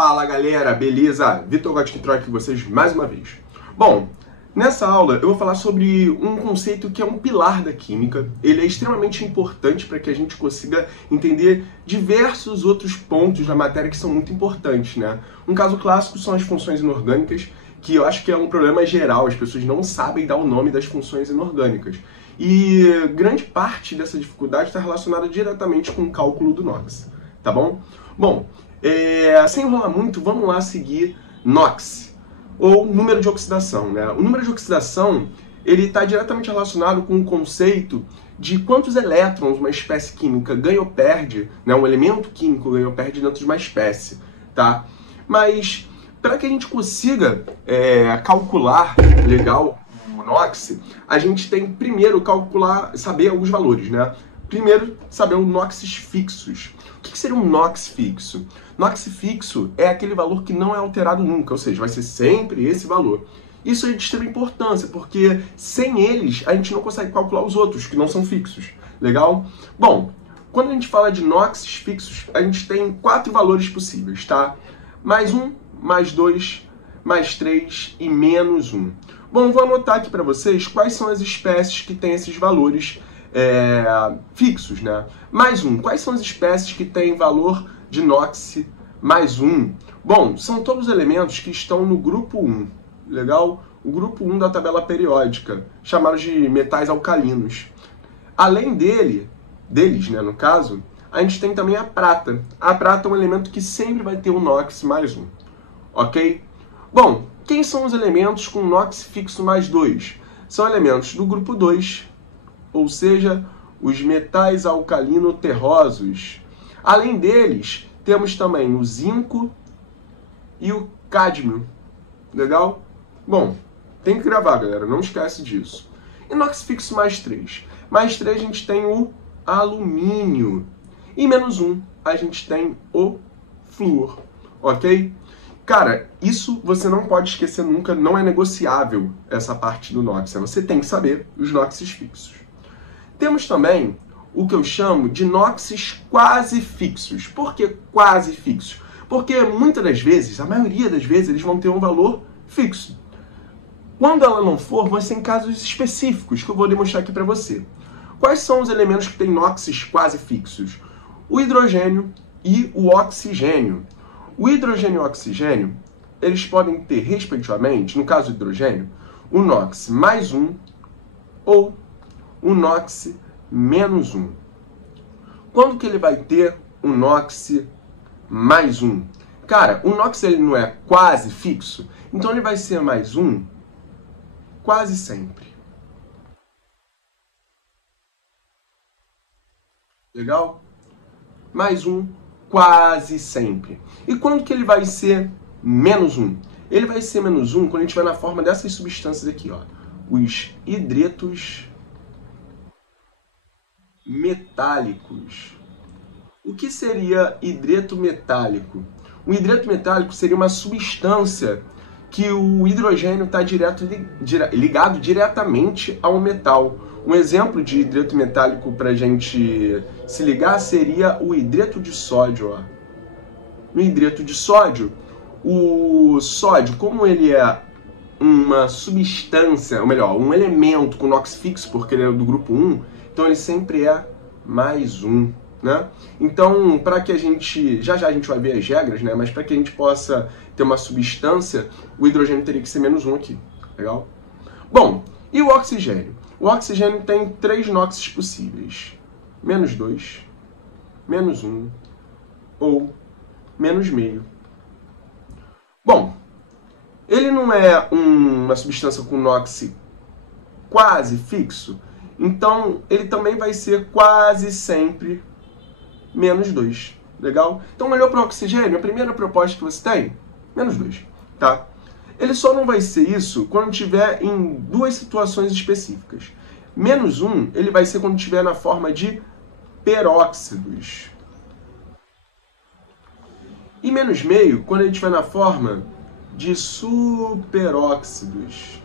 Fala galera, beleza? Vitor Gotkin troca com vocês mais uma vez. Bom, nessa aula eu vou falar sobre um conceito que é um pilar da química. Ele é extremamente importante para que a gente consiga entender diversos outros pontos da matéria que são muito importantes, né? Um caso clássico são as funções inorgânicas, que eu acho que é um problema geral, as pessoas não sabem dar o nome das funções inorgânicas. E grande parte dessa dificuldade está relacionada diretamente com o cálculo do NOx, tá bom? Bom, sem enrolar muito, vamos lá seguir NOx, ou número de oxidação, né? O número de oxidação, ele está diretamente relacionado com o conceito de quantos elétrons uma espécie química ganha ou perde, né? Um elemento químico ganha ou perde dentro de uma espécie, tá? Mas, para que a gente consiga calcular legal o NOx, a gente tem primeiro saber alguns valores, né? Primeiro, saber os NOx fixos. O que seria um NOx fixo? NOx fixo é aquele valor que não é alterado nunca, ou seja, vai ser sempre esse valor. Isso é de extrema importância, porque sem eles a gente não consegue calcular os outros, que não são fixos. Legal? Bom, quando a gente fala de NOx fixos, a gente tem 4 valores possíveis, tá? Mais 1, mais 2, mais 3 e menos 1. Bom, vou anotar aqui para vocês quais são as espécies que têm esses valores fixos, né? Mais 1. Quais são as espécies que têm valor de NOx mais 1? Bom, são todos os elementos que estão no grupo 1, legal? O grupo 1 da tabela periódica, chamados de metais alcalinos. Além deles, né, no caso, a gente tem também a prata. A prata é um elemento que sempre vai ter um NOx mais 1, ok? Bom, quem são os elementos com NOx fixo mais 2? São elementos do grupo 2, ou seja, os metais alcalino-terrosos. Além deles, temos também o zinco e o cádmio. Legal? Bom, tem que gravar, galera, não esquece disso. E NOx fixo mais 3. Mais 3 a gente tem o alumínio. E menos 1 a gente tem o flúor. Ok? Cara, isso você não pode esquecer nunca, não é negociável essa parte do NOx. Você tem que saber os NOx fixos. Temos também o que eu chamo de NOx quase fixos. Por que quase fixos? Porque muitas das vezes, a maioria das vezes, eles vão ter um valor fixo. Quando ela não for, vão ser em casos específicos, que eu vou demonstrar aqui para você. Quais são os elementos que têm NOx quase fixos? O hidrogênio e o oxigênio. O hidrogênio e o oxigênio, eles podem ter, respectivamente, no caso do hidrogênio, o NOx mais 1 ou o NOx menos 1. Quando que ele vai ter o NOx mais 1? Cara, o NOx ele não é quase fixo, então ele vai ser mais 1 quase sempre. Legal? Mais 1 quase sempre. E quando que ele vai ser menos 1? Ele vai ser menos 1 quando a gente vai na forma dessas substâncias aqui, ó. Os hidretos metálicos. O que seria hidreto metálico? Um hidreto metálico seria uma substância que o hidrogênio está ligado diretamente ao metal. Um exemplo de hidreto metálico para a gente se ligar seria o hidreto de sódio. Ó. No hidreto de sódio, o sódio, como ele é uma substância, ou melhor, um elemento com NOx fixo, porque ele é do grupo 1, então ele sempre é mais 1, né? Então, para que a gente... Já a gente vai ver as regras, né? Mas para que a gente possa ter uma substância, o hidrogênio teria que ser menos 1 aqui, legal? Bom, e o oxigênio? O oxigênio tem 3 NOx possíveis. Menos 2, menos 1 ou menos meio. Bom, ele não é uma substância com NOx quase fixo, então ele também vai ser quase sempre menos 2. Legal? Então olhou para o oxigênio, a primeira proposta que você tem, menos 2. Tá? Ele só não vai ser isso quando tiver em 2 situações específicas. Menos 1, ele vai ser quando tiver na forma de peróxidos. E menos meio, quando ele estiver na forma de superóxidos.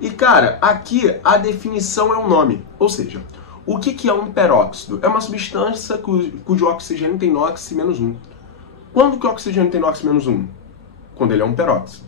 E, cara, aqui a definição é o nome. Ou seja, o que é um peróxido? É uma substância cujo oxigênio tem NOx menos 1. Quando que o oxigênio tem NOx menos 1? Quando ele é um peróxido.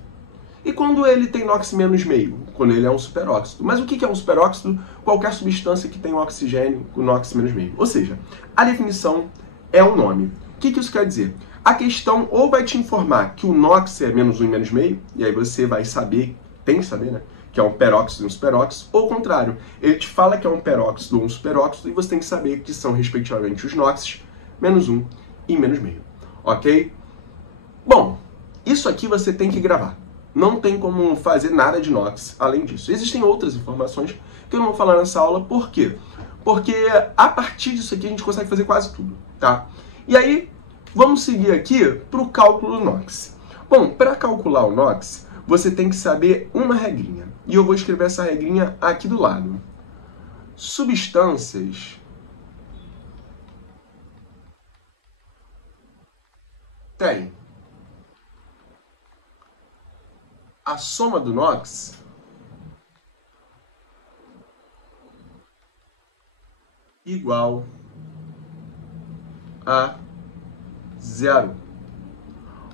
E quando ele tem NOx menos meio? Quando ele é um superóxido. Mas o que é um superóxido? Qualquer substância que tem oxigênio com NOx menos meio. Ou seja, a definição é o nome. O que isso quer dizer? A questão ou vai te informar que o NOx é menos 1 e menos meio, e aí você vai saber, tem que saber, né? Que é um peróxido e um superóxido, ou o contrário, ele te fala que é um peróxido ou um superóxido e você tem que saber que são, respectivamente, os NOx, menos 1 e menos meio, ok? Bom, isso aqui você tem que gravar. Não tem como fazer nada de NOx além disso. Existem outras informações que eu não vou falar nessa aula, por quê? Porque a partir disso aqui a gente consegue fazer quase tudo, tá? E aí, vamos seguir aqui para o cálculo do NOx. Bom, para calcular o NOx, você tem que saber uma regrinha. E eu vou escrever essa regrinha aqui do lado. Substâncias têm a soma do NOx igual a 0.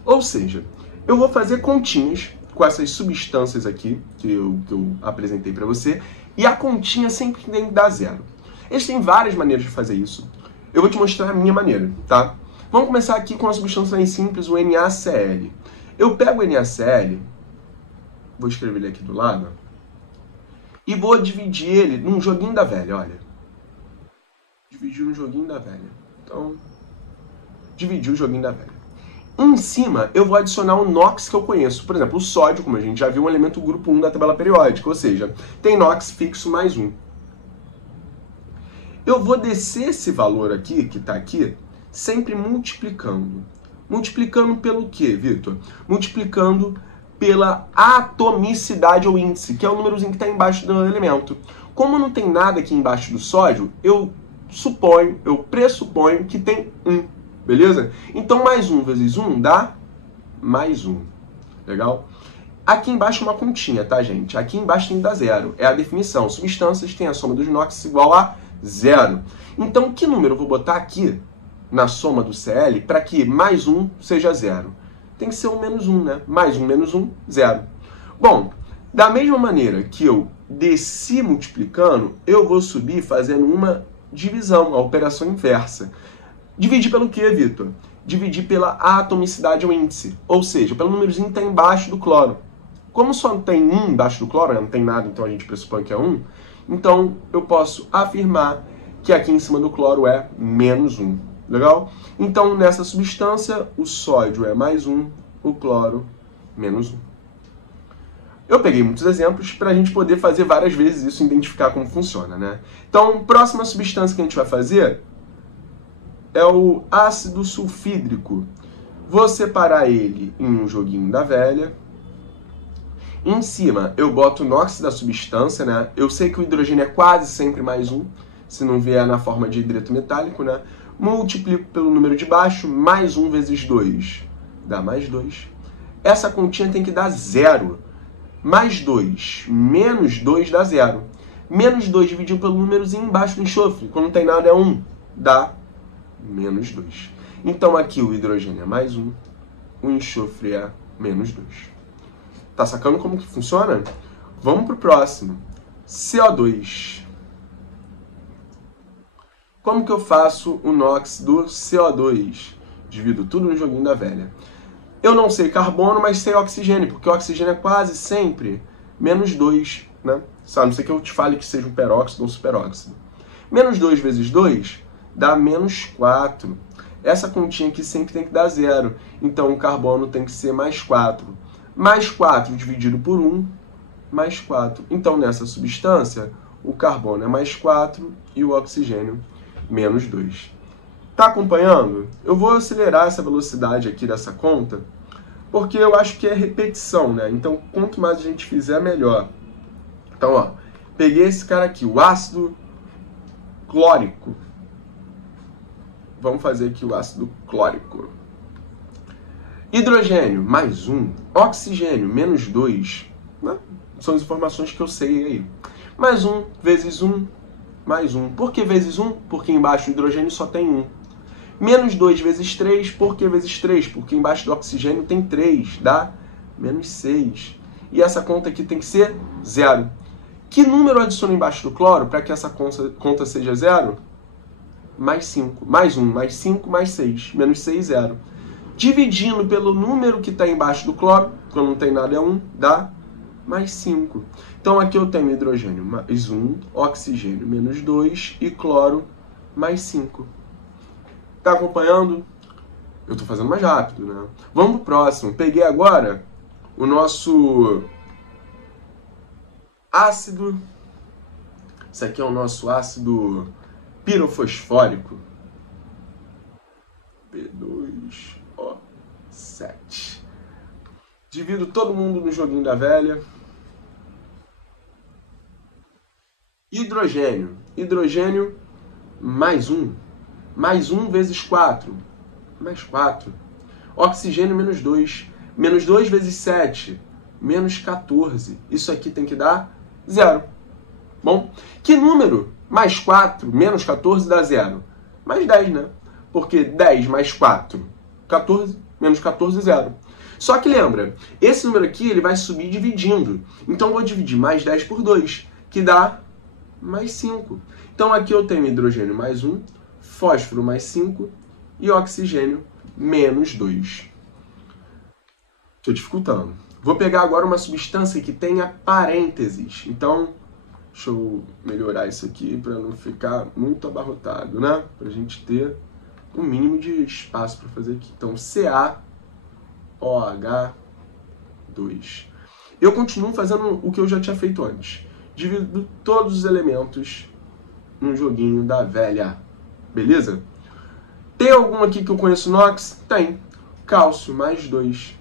Ou seja, eu vou fazer continhas com essas substâncias aqui, que eu apresentei para você, e a continha sempre tem que dar 0. Existem várias maneiras de fazer isso. Eu vou te mostrar a minha maneira, tá? Vamos começar aqui com a substância mais simples, o NaCl. Eu pego o NaCl, vou escrever ele aqui do lado, e vou dividir ele num joguinho da velha, olha. Dividir um joguinho da velha. Então, dividir o joguinho da velha. Em cima, eu vou adicionar o NOx que eu conheço. Por exemplo, o sódio, como a gente já viu, é um elemento grupo 1 da tabela periódica, ou seja, tem NOx fixo mais 1. Eu vou descer esse valor aqui, que está aqui, sempre multiplicando. Multiplicando pelo quê, Vitor? Multiplicando pela atomicidade ou índice, que é o númerozinho que está embaixo do elemento. Como não tem nada aqui embaixo do sódio, eu pressuponho que tem 1. Beleza? Então, mais 1 vezes 1 dá mais 1. Legal? Aqui embaixo é uma continha, tá, gente? Aqui embaixo tem que dar 0. É a definição. Substâncias têm a soma dos NOx igual a 0. Então, que número eu vou botar aqui na soma do Cl para que mais 1 seja 0? Tem que ser um menos 1, né? Mais 1 menos 1, 0. Bom, da mesma maneira que eu desci multiplicando, eu vou subir fazendo uma divisão, a operação inversa. Dividir pelo quê, Vitor? Dividir pela atomicidade ou índice, ou seja, pelo númerozinho que está embaixo do cloro. Como só tem 1 embaixo do cloro, não tem nada, então a gente pressupõe que é 1, então eu posso afirmar que aqui em cima do cloro é menos 1. Legal? Então, nessa substância, o sódio é mais 1, o cloro menos 1. Eu peguei muitos exemplos para a gente poder fazer várias vezes isso e identificar como funciona, né? Então, próxima substância que a gente vai fazer é o ácido sulfídrico. Vou separar ele em um joguinho da velha. Em cima eu boto o NOx da substância, né? Eu sei que o hidrogênio é quase sempre mais 1, se não vier na forma de hidreto metálico, né? Multiplico pelo número de baixo, mais 1 vezes 2 dá mais 2. Essa continha tem que dar 0. Mais 2 menos 2 dá 0. Menos 2 dividido pelo númerozinho embaixo do enxofre, quando não tem nada é 1, dá menos 2. Então aqui o hidrogênio é mais 1, o enxofre é menos 2. Tá sacando como que funciona? Vamos pro próximo. CO2. Como que eu faço o NOx do CO2? Divido tudo no joguinho da velha. Eu não sei carbono, mas sei oxigênio, porque o oxigênio é quase sempre menos 2, né? A não ser que eu te fale que seja um peróxido ou um superóxido. Menos 2 vezes 2 dá menos 4. Essa continha aqui sempre tem que dar 0. Então o carbono tem que ser mais 4. Mais 4 dividido por 1, mais 4. Então nessa substância, o carbono é mais 4 e o oxigênio menos 2. Tá acompanhando? Eu vou acelerar essa velocidade aqui dessa conta, porque eu acho que é repetição, né? Então quanto mais a gente fizer, melhor. Então, ó, peguei esse cara aqui, o ácido clórico. Vamos fazer aqui o ácido clórico. Hidrogênio, mais 1. Oxigênio, menos 2. Né? São as informações que eu sei aí. Mais 1 vezes 1, mais 1. Por que vezes 1? Porque embaixo do hidrogênio só tem 1. Menos 2 vezes 3, por que vezes 3? Porque embaixo do oxigênio tem 3, dá menos 6. E essa conta aqui tem que ser 0. Que número adiciono embaixo do cloro para que essa conta seja 0? Mais 5. Mais 1, mais 5, mais 6. Menos 6, 0. Dividindo pelo número que está embaixo do cloro, quando não tem nada é 1, dá mais 5. Então aqui eu tenho hidrogênio mais 1, oxigênio menos 2 e cloro mais 5. Tá acompanhando? Eu estou fazendo mais rápido, né? Vamos pro próximo. Peguei agora o nosso ácido. Esse aqui é o nosso ácido pirofosfórico. P2O7. Divido todo mundo no joguinho da velha. Hidrogênio. Hidrogênio mais 1. Mais 1 vezes 4. Mais 4. Oxigênio menos 2. Menos 2 vezes 7. Menos 14. Isso aqui tem que dar 0. Bom, que número mais 4 menos 14 dá 0? Mais 10, né? Porque 10 mais 4, 14. Menos 14, 0. Só que lembra, esse número aqui ele vai subir dividindo. Então eu vou dividir mais 10 por 2, que dá mais 5. Então aqui eu tenho hidrogênio mais 1, fósforo mais 5 e oxigênio menos 2. Estou dificultando. Vou pegar agora uma substância que tenha parênteses. Então, deixa eu melhorar isso aqui para não ficar muito abarrotado, né? Para a gente ter um mínimo de espaço para fazer aqui. Então, CaOH2. Eu continuo fazendo o que eu já tinha feito antes. Divido todos os elementos num joguinho da velha. Beleza? Tem algum aqui que eu conheço NOx? Tem. Cálcio, mais 2.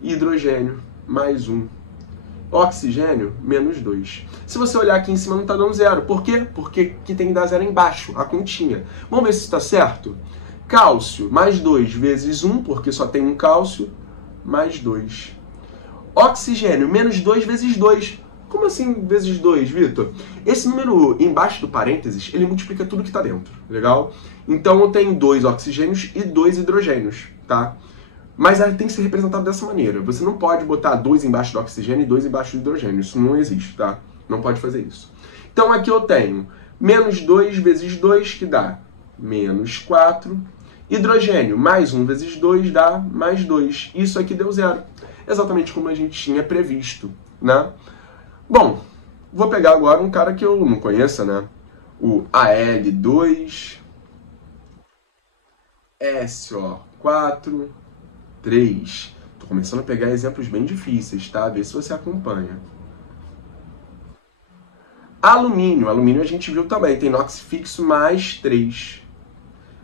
Hidrogênio, mais 1. Oxigênio, menos 2. Se você olhar aqui em cima, não está dando 0. Por quê? Porque aqui tem que dar 0 embaixo, a continha. Vamos ver se está certo? Cálcio, mais 2 vezes 1, porque só tem um cálcio, mais 2. Oxigênio, menos 2 vezes 2. Como assim vezes 2, Vitor? Esse número embaixo do parênteses, ele multiplica tudo que está dentro, legal? Então eu tenho 2 oxigênios e 2 hidrogênios, tá? Mas ela tem que ser representada dessa maneira. Você não pode botar 2 embaixo do oxigênio e 2 embaixo do hidrogênio. Isso não existe, tá? Não pode fazer isso. Então aqui eu tenho menos 2 vezes 2, que dá menos 4. Hidrogênio, mais 1 vezes 2 dá mais 2. Isso aqui deu 0. Exatamente como a gente tinha previsto, né? Bom, vou pegar agora um cara que eu não conheça, né? O Al2, SO4, 3. Tô começando a pegar exemplos bem difíceis, tá? Vê se você acompanha. Alumínio. Alumínio a gente viu também. Tem NOx fixo mais 3.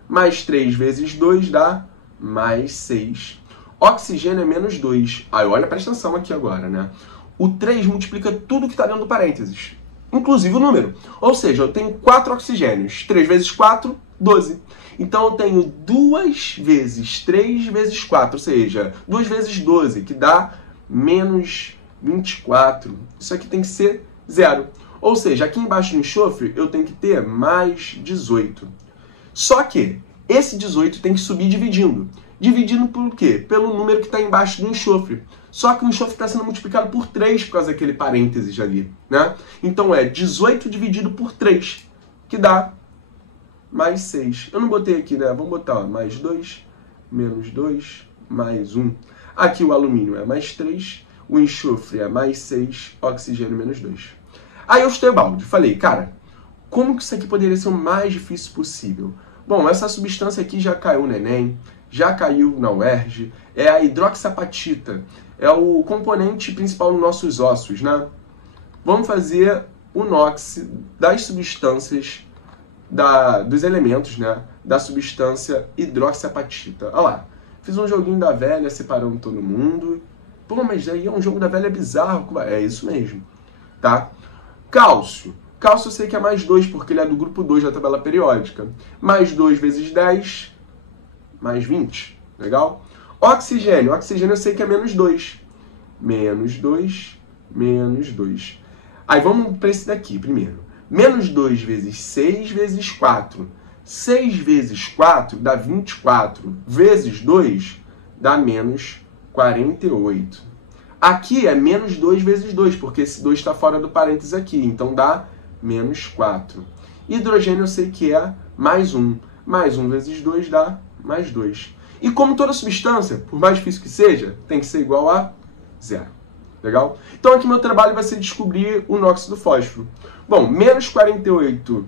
Mais 3 vezes 2 dá mais 6. Oxigênio é menos 2. Aí, olha, presta atenção aqui agora, né? O 3 multiplica tudo que está dentro do parênteses, inclusive o número. Ou seja, eu tenho 4 oxigênios. 3 vezes 4, 12. Então eu tenho 2 vezes 3 vezes 4, ou seja, 2 vezes 12, que dá menos 24. Isso aqui tem que ser 0. Ou seja, aqui embaixo no enxofre eu tenho que ter mais 18. Só que esse 18 tem que subir dividindo. Dividindo por quê? Pelo número que está embaixo do enxofre. Só que o enxofre está sendo multiplicado por 3 por causa daquele parênteses ali, né? Então é 18 dividido por 3, que dá mais 6. Eu não botei aqui, né? Vamos botar, ó, mais 2, menos 2, mais 1. Aqui o alumínio é mais 3, o enxofre é mais 6, oxigênio menos 2. Aí eu chutei o balde. Falei, cara, como que isso aqui poderia ser o mais difícil possível? Bom, essa substância aqui já caiu no Enem, já caiu na UERJ, é a hidroxiapatita, é o componente principal nos nossos ossos, né? Vamos fazer o NOx das substâncias, dos elementos, né? Da substância hidroxiapatita. Olha lá, fiz um joguinho da velha separando todo mundo. Pô, mas aí é um jogo da velha bizarro. É isso mesmo, tá? Cálcio. Cálcio eu sei que é mais 2, porque ele é do grupo 2 da tabela periódica. Mais 2 vezes 10, mais 20. Legal? Oxigênio. Oxigênio eu sei que é menos 2. Menos 2, menos 2. Aí vamos para esse daqui primeiro. Menos 2 vezes 6 vezes 4. 6 vezes 4 dá 24, vezes 2 dá menos 48. Aqui é menos 2 vezes 2, porque esse 2 está fora do parênteses aqui, então dá menos 4. Hidrogênio eu sei que é mais 1. Mais 1 vezes 2 dá mais 2. E como toda substância, por mais difícil que seja, tem que ser igual a 0. Legal? Então aqui meu trabalho vai ser descobrir o NOx do fósforo. Bom, menos 48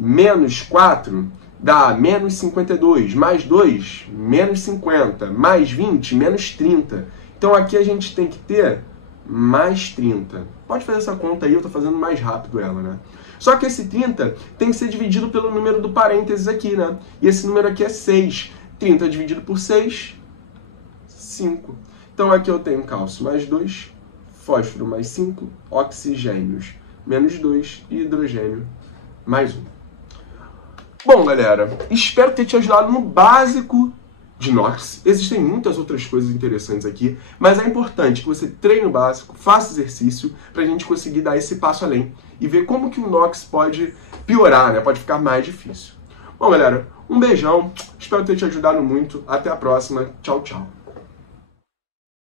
menos 4 dá menos 52, mais 2, menos 50, mais 20, menos 30. Então aqui a gente tem que ter mais 30. Pode fazer essa conta aí, eu estou fazendo mais rápido ela, né? Só que esse 30 tem que ser dividido pelo número do parênteses aqui, né? E esse número aqui é 6. 30 dividido por 6, 5. Então aqui eu tenho cálcio mais 2, fósforo mais 5, oxigênios menos 2 e hidrogênio mais 1. Bom, galera, espero ter te ajudado no básico de NOx. Existem muitas outras coisas interessantes aqui, mas é importante que você treine o básico, faça exercício, para a gente conseguir dar esse passo além e ver como que o NOx pode piorar, né? Pode ficar mais difícil. Bom, galera, um beijão, espero ter te ajudado muito. Até a próxima. Tchau, tchau.